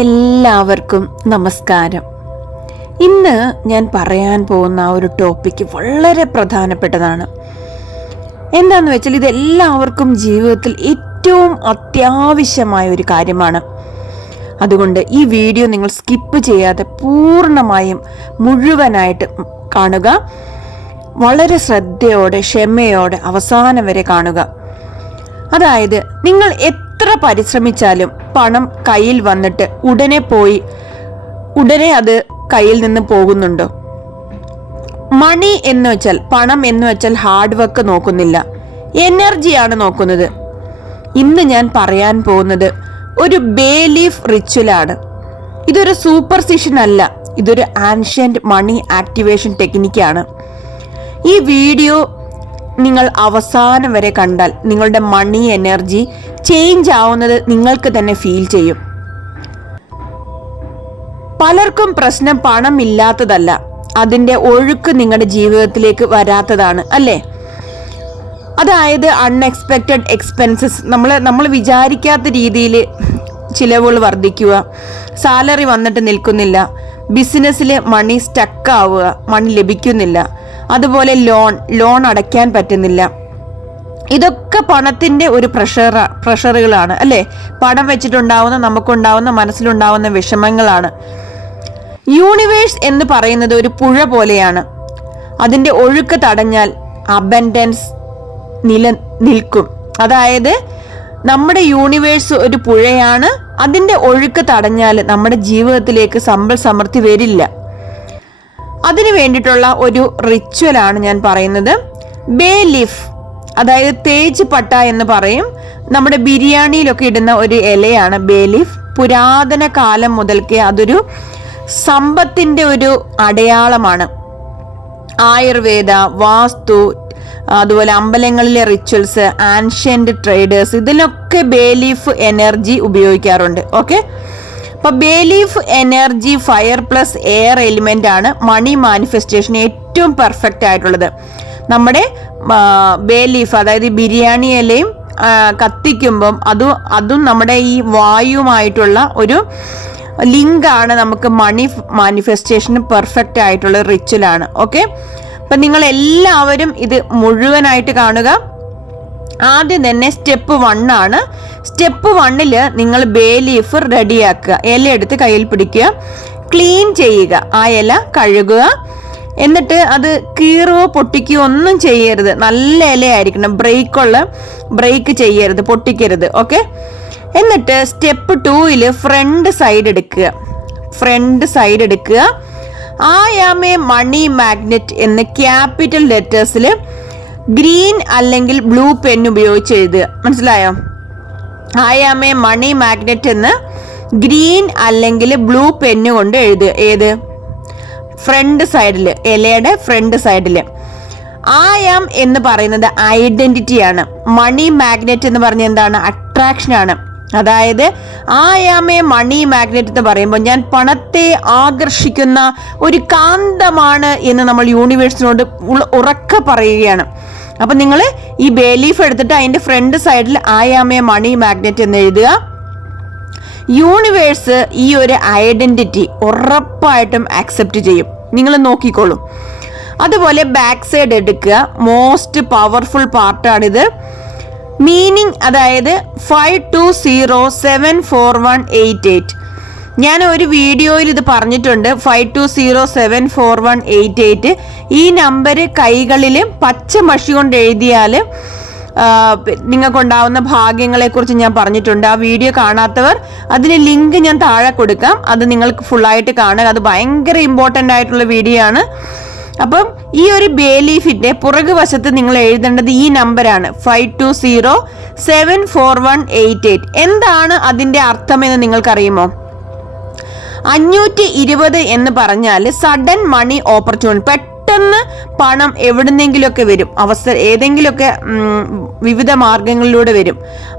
എല്ലാവർക്കും നമസ്കാരം. ഇന്ന് ഞാൻ പറയാൻ പോകുന്ന ഒരു ടോപ്പിക്ക് വളരെ പ്രധാനപ്പെട്ടതാണ്. എന്താന്ന് വെച്ചാൽ ഇതെല്ലാവർക്കും ജീവിതത്തിൽ ഏറ്റവും അത്യാവശ്യമായ ഒരു കാര്യമാണ്. അതുകൊണ്ട് ഈ വീഡിയോ നിങ്ങൾ സ്കിപ്പ് ചെയ്യാതെ പൂർണ്ണമായും മുഴുവനായിട്ട് കാണുക. വളരെ ശ്രദ്ധയോടെ ക്ഷമയോടെ അവസാനം വരെ കാണുക. അതായത് നിങ്ങൾ എത്ര പരിശ്രമിച്ചാലും പണം കയ്യിൽ വന്നിട്ട് ഉടനെ അത് കയ്യിൽ നിന്ന് പോകുന്നുണ്ടോ? മണി എന്ന് വെച്ചാൽ, പണം എന്ന് വെച്ചാൽ ഹാർഡ് വർക്ക് നോക്കുന്നില്ല, എനർജിയാണ് നോക്കുന്നത്. ഇന്ന് ഞാൻ പറയാൻ പോകുന്നത് ഒരു ബേ ലീഫ് റിച്വലാണ്. ഇതൊരു സൂപ്പർസ്റ്റിഷൻ അല്ല, ഇതൊരു ആൻഷ്യന്റ് മണി ആക്ടിവേഷൻ ടെക്നിക്കാണ്. ഈ വീഡിയോ നിങ്ങൾ അവസാനം വരെ കണ്ടാൽ നിങ്ങളുടെ മണി എനർജി ചേഞ്ച് ആവുന്നത് നിങ്ങൾക്ക് തന്നെ ഫീൽ ചെയ്യും. പലർക്കും പ്രശ്നം പണം ഇല്ലാത്തതല്ല, അതിൻ്റെ ഒഴുക്ക് നിങ്ങളുടെ ജീവിതത്തിലേക്ക് വരാത്തതാണ്, അല്ലേ? അതായത് അൺഎക്സ്പെക്റ്റഡ് എക്സ്പെൻസസ്, നമ്മൾ വിചാരിക്കാത്ത രീതിയിൽ ചിലവുകൾ വർദ്ധിക്കുക, സാലറി വന്നിട്ട് നിൽക്കുന്നില്ല, ബിസിനസ്സിൽ മണി സ്റ്റക്ക് ആവുക, മണി ലഭിക്കുന്നില്ല, അതുപോലെ ലോൺ അടയ്ക്കാൻ പറ്റുന്നില്ല. ഇതൊക്കെ പണത്തിന്റെ ഒരു പ്രഷറുകളാണ്, അല്ലേ? പണം വെച്ചിട്ടുണ്ടാവുന്ന നമുക്കുണ്ടാവുന്ന മനസ്സിലുണ്ടാവുന്ന വിഷമങ്ങളാണ്. യൂണിവേഴ്സ് എന്ന് പറയുന്നത് ഒരു പുഴ പോലെയാണ്. അതിന്റെ ഒഴുക്ക് തടഞ്ഞാൽ അബൻഡൻസ് നിൽക്കും. അതായത് നമ്മുടെ യൂണിവേഴ്സ് ഒരു പുഴയാണ്. അതിന്റെ ഒഴുക്ക് തടഞ്ഞാൽ നമ്മുടെ ജീവിതത്തിലേക്ക് സമ്പൽ സമൃദ്ധി വരില്ല. അതിനു വേണ്ടിയിട്ടുള്ള ഒരു റിച്വലാണ് ഞാൻ പറയുന്നത്. ബേ ലീഫ്, അതായത് തേജ് പട്ട എന്ന് പറയും. നമ്മുടെ ബിരിയാണിയിലൊക്കെ ഇടുന്ന ഒരു ഇലയാണ് ബേ ലീഫ്. പുരാതന കാലം മുതൽക്കേ അതൊരു സമ്പത്തിന്റെ ഒരു അടയാളമാണ്. ആയുർവേദ, വാസ്തു, അതുപോലെ അമ്പലങ്ങളിലെ റിച്വൽസ്, ആൻഷ്യന്റ് ട്രേഡേഴ്സ്, ഇതിലൊക്കെ ബേ ലീഫ് എനർജി ഉപയോഗിക്കാറുണ്ട്. ഓക്കെ, അപ്പൊ bay leaf energy fire plus air element ആണ് മണി മാനിഫെസ്റ്റേഷൻ ഏറ്റവും പെർഫെക്റ്റ് ആയിട്ടുള്ളത്. നമ്മുടെ ബേ ലീഫ്, അതായത് ബിരിയാണി ഇലയും കത്തിക്കുമ്പം അതും നമ്മുടെ ഈ വായുവുമായിട്ടുള്ള ഒരു ലിങ്കാണ്. നമുക്ക് മണി മാനിഫെസ്റ്റേഷന് പെർഫെക്റ്റ് ആയിട്ടുള്ള റിച്വലാണ്. ഓക്കെ, അപ്പൊ നിങ്ങൾ എല്ലാവരും ഇത് മുഴുവനായിട്ട് കാണുക. ആദ്യം തന്നെ സ്റ്റെപ്പ് 1 ആണ്. സ്റ്റെപ്പ് 1 നിങ്ങൾ ബേ ലീഫ് റെഡിയാക്കുക. ഇല എടുത്ത് കയ്യിൽ പിടിക്കുക, ക്ലീൻ ചെയ്യുക, ആ ഇല കഴുകുക. എന്നിട്ട് അത് കീറുകയോ പൊട്ടിക്കുകയോ ഒന്നും ചെയ്യരുത്. നല്ല ഇലയായിരിക്കണം, ബ്രേക്ക് ചെയ്യരുത്, പൊട്ടിക്കരുത്. ഓക്കെ, എന്നിട്ട് സ്റ്റെപ്പ് 2 ഫ്രണ്ട് സൈഡ് എടുക്കുക. I am a money magnet എന്ന് ക്യാപിറ്റൽ ലെറ്റേഴ്സിൽ ഗ്രീൻ അല്ലെങ്കിൽ ബ്ലൂ പെൻ ഉപയോഗിച്ച് എഴുതുക. മനസ്സിലായോ? I am a money magnet എന്ന് ഗ്രീൻ അല്ലെങ്കിൽ ബ്ലൂ പെന്ന് കൊണ്ട് എഴുതുക. ഏത്? ഫ്രണ്ട് സൈഡിൽ, ഇലയുടെ ഫ്രണ്ട് സൈഡിൽ. ഐ ആം എന്ന് പറയുന്നത് ഐഡന്റിറ്റിയാണ്. മണി മാഗ്നറ്റ് എന്ന് പറഞ്ഞ എന്താണ്? അട്രാക്ഷൻ ആണ്. അതായത് I am a money magnet എന്ന് പറയുമ്പോൾ ഞാൻ പണത്തെ ആകർഷിക്കുന്ന ഒരു കാന്തമാണ് എന്ന് നമ്മൾ യൂണിവേഴ്സിനോട് ഉറക്കെ പറയുകയാണ്. അപ്പൊ നിങ്ങൾ ഈ ബേ ലീഫ് എടുത്തിട്ട് അതിന്റെ ഫ്രണ്ട് സൈഡിൽ I am a money magnet എന്ന് എഴുതുക. യൂണിവേഴ്സ് ഈ ഒരു ഐഡന്റിറ്റി ഉറപ്പായിട്ടും അക്സെപ്റ്റ് ചെയ്യും. നിങ്ങൾ നോക്കിക്കോളൂ. അതുപോലെ ബാക്ക് സൈഡ് എടുക്കുക. മോസ്റ്റ് പവർഫുൾ പാർട്ടാണിത്. മീനിങ്, അതായത് 52074188. ഞാൻ ഒരു വീഡിയോയിൽ ഇത് പറഞ്ഞിട്ടുണ്ട്. 52074188. ഈ നമ്പർ കൈകളിൽ പച്ച മഷി കൊണ്ട് എഴുതിയാൽ നിങ്ങൾക്കുണ്ടാവുന്ന ഭാഗ്യങ്ങളെ കുറിച്ച് ഞാൻ പറഞ്ഞിട്ടുണ്ട്. ആ വീഡിയോ കാണാത്തവർ അതിന് ലിങ്ക് ഞാൻ താഴെ കൊടുക്കാം. അത് നിങ്ങൾക്ക് ഫുള്ളായിട്ട് കാണുക. അത് ഭയങ്കര ഇമ്പോർട്ടൻ്റ് ആയിട്ടുള്ള വീഡിയോ ആണ്. അപ്പം ഈ ഒരു ബേ ലീഫിന്റെ പുറകു വശത്ത് നിങ്ങൾ എഴുതേണ്ടത് ഈ നമ്പറാണ്, 52074188. എന്താണ് അതിന്റെ അർത്ഥം എന്ന് നിങ്ങൾക്കറിയുമോ? 520 എന്ന് പറഞ്ഞാൽ സഡൻ മണി ഓപ്പർച്യൂണിറ്റി. പെട്ടെന്ന് പണം എവിടുന്നെങ്കിലുമൊക്കെ വരും, ഏതെങ്കിലുമൊക്കെ വിവിധ മാർഗങ്ങളിലൂടെ വരും.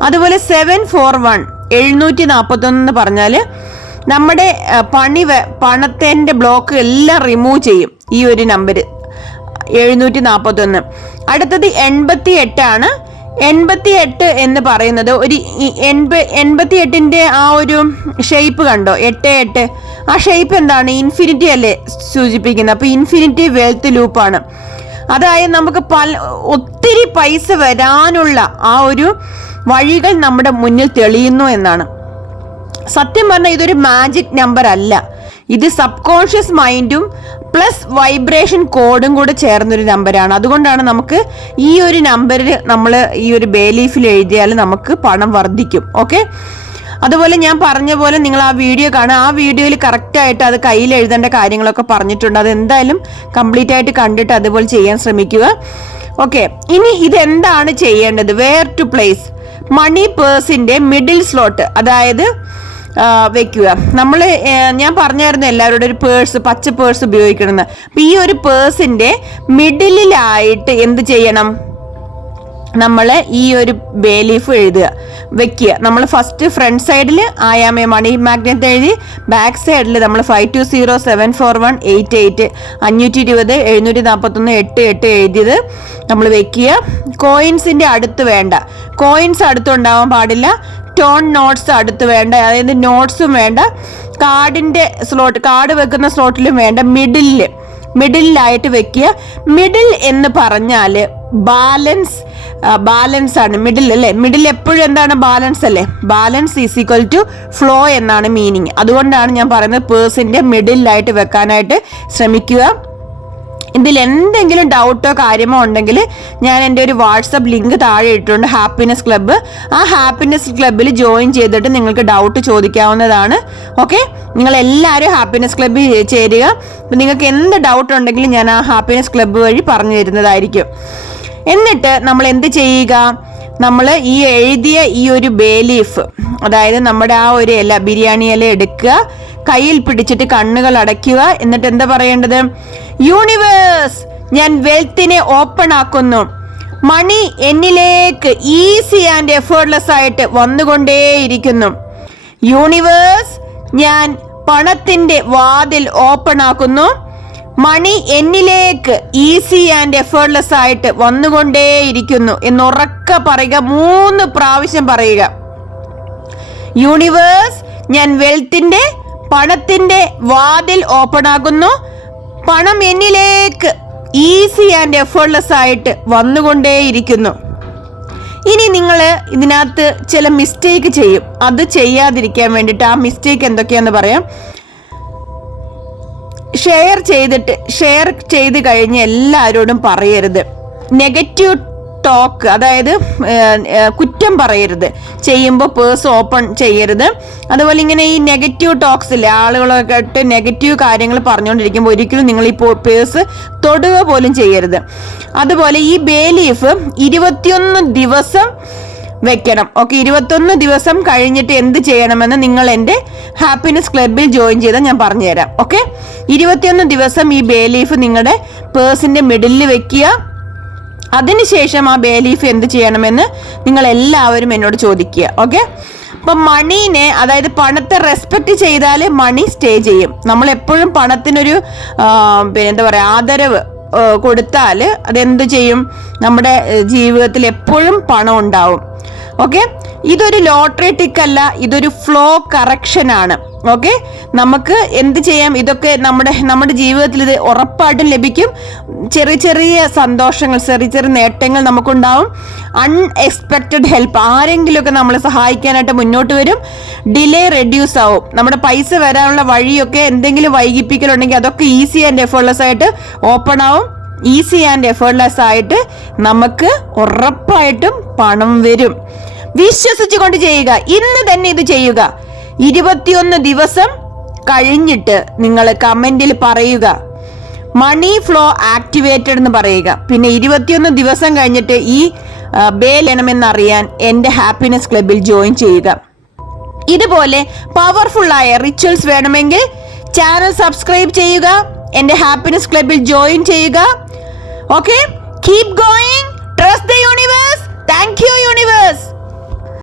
അതുപോലെ 741 741 എന്ന് പറഞ്ഞാൽ നമ്മുടെ പണത്തിന്റെ ബ്ലോക്ക് എല്ലാം റിമൂവ് ചെയ്യും ഈ ഒരു നമ്പർ 741. അടുത്തത് 88 ആണ്. 88 എന്ന് പറയുന്നത് ഒരു 88ന്റെ ആ ഒരു ഷേപ്പ് കണ്ടോ, 88, ആ ഷേപ്പ് എന്താണ്? ഇൻഫിനിറ്റി അല്ലേ സൂചിപ്പിക്കുന്നത്. അപ്പൊ ഇൻഫിനിറ്റി വെൽത്ത് ലൂപ്പാണ്. അതായത് നമുക്ക് ഒത്തിരി പൈസ വരാനുള്ള ആ ഒരു വഴികൾ നമ്മുടെ മുന്നിൽ തെളിയുന്നു എന്നാണ്. സത്യം പറഞ്ഞാൽ ഇതൊരു മാജിക് നമ്പർ അല്ല, ഇത് സബ് കോൺഷ്യസ് മൈൻഡും പ്ലസ് വൈബ്രേഷൻ കോഡും കൂടെ ചേർന്നൊരു നമ്പറാണ്. അതുകൊണ്ടാണ് നമുക്ക് ഈ ഒരു നമ്പറിൽ നമ്മൾ ഈ ഒരു ബേ ലീഫിൽ എഴുതിയാൽ നമുക്ക് പണം വർദ്ധിക്കും. ഓക്കെ, അതുപോലെ ഞാൻ പറഞ്ഞ പോലെ നിങ്ങൾ ആ വീഡിയോ കാണുക. ആ വീഡിയോയിൽ കറക്റ്റായിട്ട് അത് കയ്യിൽ എഴുതേണ്ട കാര്യങ്ങളൊക്കെ പറഞ്ഞിട്ടുണ്ട്. അത് എന്തായാലും കംപ്ലീറ്റ് ആയിട്ട് കണ്ടിട്ട് അതുപോലെ ചെയ്യാൻ ശ്രമിക്കുക. ഓക്കെ, ഇനി ഇതെന്താണ് ചെയ്യേണ്ടത്? വെയർ ടു പ്ലേസ് മണി പേഴ്സിന്റെ മിഡിൽ സ്ലോട്ട്, അതായത് വെക്കുക. ഞാൻ പറഞ്ഞായിരുന്നു എല്ലാവരോടും ഒരു പേഴ്സ്, പച്ച പേഴ്സ് ഉപയോഗിക്കണമെന്ന്. അപ്പൊ ഈ ഒരു പേഴ്സിന്റെ മിഡിലായിട്ട് എന്ത് ചെയ്യണം? നമ്മൾ ഈ ഒരു ബേ ലീഫ് വെക്കുക. നമ്മൾ ഫസ്റ്റ് ഫ്രണ്ട് സൈഡിൽ ആയാമേ മണി മാഗ്നറ്റ് എഴുതി, ബാക്ക് സൈഡിൽ നമ്മൾ 52074188 520 741 88 എഴുതിയത് നമ്മൾ വെക്കുക. കോയിൻസിന്റെ അടുത്ത് വേണ്ട, കോയിൻസ് അടുത്തുണ്ടാവാൻ പാടില്ല. ടോൺ നോട്ട്സ് അടുത്ത് വേണ്ട, അതായത് നോട്ട്സും വേണ്ട. കാർഡിന്റെ സ്ലോട്ട്, കാർഡ് വെക്കുന്ന സ്ലോട്ടിലും വേണ്ട. മിഡിലായിട്ട് വെക്കുക. മിഡിൽ എന്ന് പറഞ്ഞാൽ ബാലൻസ് ആണ് മിഡിൽ അല്ലേ. മിഡിൽ എപ്പോഴും എന്താണ്? ബാലൻസ് അല്ലേ. Balance is equal to flow എന്നാണ് മീനിങ്. അതുകൊണ്ടാണ് ഞാൻ പറയുന്നത് പേഴ്സിന്റെ മിഡിലായിട്ട് വെക്കാനായിട്ട് ശ്രമിക്കുക. ഇതിൽ എന്തെങ്കിലും ഡൗട്ടോ കാര്യമോ ഉണ്ടെങ്കിൽ ഞാൻ എൻ്റെ ഒരു വാട്സപ്പ് ലിങ്ക് താഴെ ഇട്ടിട്ടുണ്ട്, ഹാപ്പിനെസ് ക്ലബ്ബ്. ആ ഹാപ്പിനെസ് ക്ലബ്ബിൽ ജോയിൻ ചെയ്തിട്ട് നിങ്ങൾക്ക് ഡൗട്ട് ചോദിക്കാവുന്നതാണ്. ഓക്കെ, നിങ്ങൾ എല്ലാവരും ഹാപ്പിനെസ് ക്ലബ്ബിൽ ചേരുക. അപ്പം നിങ്ങൾക്ക് എന്ത് ഡൗട്ട് ഉണ്ടെങ്കിലും ഞാൻ ആ ഹാപ്പിനെസ് ക്ലബ്ബ് വഴി പറഞ്ഞു തരുന്നതായിരിക്കും. എന്നിട്ട് നമ്മൾ എന്ത് ചെയ്യുക? നമ്മൾ ഈ എഴുതിയ ഈ ഒരു ബേ ലീഫ്, അതായത് നമ്മുടെ ആ ഒരു ഇല, ബിരിയാണി ഇല എടുക്കുക, കയ്യിൽ പിടിച്ചിട്ട് കണ്ണുകൾ അടയ്ക്കുക. എന്നിട്ട് എന്താ പറയേണ്ടത്? യൂണിവേഴ്സ്, ഞാൻ വെൽത്തിനെ ഓപ്പൺ ആക്കുന്നു. മണി എന്നിലേക്ക് ഈസി ആൻഡ് എഫേർട്ട്ലെസ് ആയിട്ട് വന്നുകൊണ്ടേയിരിക്കുന്നു. യൂണിവേഴ്സ്, ഞാൻ പണത്തിന്റെ വാതിൽ ഓപ്പൺ ആക്കുന്നു. മണി എന്നിലേക്ക് ഈസി ആൻഡ് എഫേർട്ട്ലെസ് ആയിട്ട് വന്നുകൊണ്ടേയിരിക്കുന്നു എന്നുറക്കെ പറയുക. 3 പ്രാവശ്യം പറയുക. യൂണിവേഴ്സ്, ഞാൻ വെൽത്തിന്റെ, പണത്തിന്റെ വാതിൽ ഓപ്പൺ ആകുന്നു. പണം എന്നിലേക്ക് ഈസി ആൻഡ് എഫേർട്ട്ലെസ് ആയിട്ട് വന്നുകൊണ്ടേയിരിക്കുന്നു. ഇനി നിങ്ങൾ ഇതിനകത്ത് ചില മിസ്റ്റേക്ക് ചെയ്യും. അത് ചെയ്യാതിരിക്കാൻ വേണ്ടിയിട്ട് ആ മിസ്റ്റേക്ക് എന്തൊക്കെയാന്ന് പറയാം. ഷെയർ ചെയ്ത് കഴിഞ്ഞ് എല്ലാവരോടും പറയരുത്. നെഗറ്റീവ് ടോക്ക്, അതായത് കുറ്റം പറയരുത്. ചെയ്യുമ്പോൾ പേഴ്സ് ഓപ്പൺ ചെയ്യരുത്. അതുപോലെ ഇങ്ങനെ ഈ നെഗറ്റീവ് ടോക്സ് ഇല്ലേ, ആളുകളൊക്കെ ആയിട്ട് നെഗറ്റീവ് കാര്യങ്ങൾ പറഞ്ഞുകൊണ്ടിരിക്കുമ്പോൾ ഒരിക്കലും നിങ്ങൾ ഈ പേഴ്സ് തൊടുക പോലും ചെയ്യരുത്. അതുപോലെ ഈ ബേ ലീഫ് 21 ദിവസം വെക്കണം. ഓക്കെ, 21 ദിവസം കഴിഞ്ഞിട്ട് എന്ത് ചെയ്യണമെന്ന് നിങ്ങൾ എൻ്റെ ഹാപ്പിനെസ് ക്ലബ്ബിൽ ജോയിൻ ചെയ്താൽ ഞാൻ പറഞ്ഞുതരാം. ഓക്കെ, 21 ദിവസം ഈ ബേ ലീഫ് നിങ്ങളുടെ പേഴ്സിന്റെ മിഡിലിൽ വെക്കുക. അതിനുശേഷം ആ ബേ ലീഫ് എന്ത് ചെയ്യണമെന്ന് നിങ്ങൾ എല്ലാവരും എന്നോട് ചോദിക്കുക. ഓക്കെ, അപ്പം മണീനെ, അതായത് പണത്തെ റെസ്പെക്ട് ചെയ്താൽ മണി സ്റ്റേ ചെയ്യും. നമ്മൾ എപ്പോഴും പണത്തിനൊരു എന്താ പറയുക, ആദരവ് കൊടുത്താൽ അതെന്ത് ചെയ്യും? നമ്മുടെ ജീവിതത്തിൽ എപ്പോഴും പണം ഉണ്ടാവും. ഓക്കെ, ഇതൊരു ലോട്ടറി ടിക്ക് അല്ല, ഇതൊരു ഫ്ലോ കറക്ഷൻ ആണ്. ഓക്കെ, നമുക്ക് എന്ത് ചെയ്യാം? ഇതൊക്കെ നമ്മുടെ ജീവിതത്തിൽ ഇത് ഉറപ്പായിട്ടും ലഭിക്കും. ചെറിയ ചെറിയ സന്തോഷങ്ങൾ, ചെറിയ ചെറിയ നേട്ടങ്ങൾ നമുക്കുണ്ടാവും. അൺഎക്സ്പെക്റ്റഡ് ഹെൽപ്പ്, ആരെങ്കിലുമൊക്കെ നമ്മളെ സഹായിക്കാനായിട്ട് മുന്നോട്ട് വരും. ഡിലേ റെഡ്യൂസ് ആവും. നമ്മുടെ പൈസ വരാനുള്ള വഴിയൊക്കെ എന്തെങ്കിലും വൈകിപ്പിക്കലുണ്ടെങ്കിൽ അതൊക്കെ ഈസി ആൻഡ് എഫേർട്ട്ലെസ് ആയിട്ട് ഓപ്പൺ ആവും. ഈസി ആൻഡ് എഫേർട്ട്ലെസ് ആയിട്ട് നമുക്ക് ഉറപ്പായിട്ടും പണം വരും. വിശ്വസിച്ചുകൊണ്ട് ചെയ്യുക. ഇന്ന് തന്നെ ഇത് ചെയ്യുക. 21 ദിവസം കഴിഞ്ഞിട്ട് നിങ്ങൾ കമന്റിൽ പറയുക മണി ഫ്ലോ ആക്ടിവേറ്റഡ് എന്ന് പറയുക. പിന്നെ 21 ദിവസം കഴിഞ്ഞിട്ട് ഈ ബേൽ ചെയ്യണമെന്നറിയാൻ എൻ്റെ ഹാപ്പിനെസ് ക്ലബ്ബിൽ ജോയിൻ ചെയ്യുക. ഇതുപോലെ പവർഫുള്ളായ റിച്വൽസ് വേണമെങ്കിൽ ചാനൽ സബ്സ്ക്രൈബ് ചെയ്യുക, എൻ്റെ ഹാപ്പിനെസ് ക്ലബ്ബിൽ ജോയിൻ ചെയ്യുക. Okay, keep going, trust the universe. Thank you universe.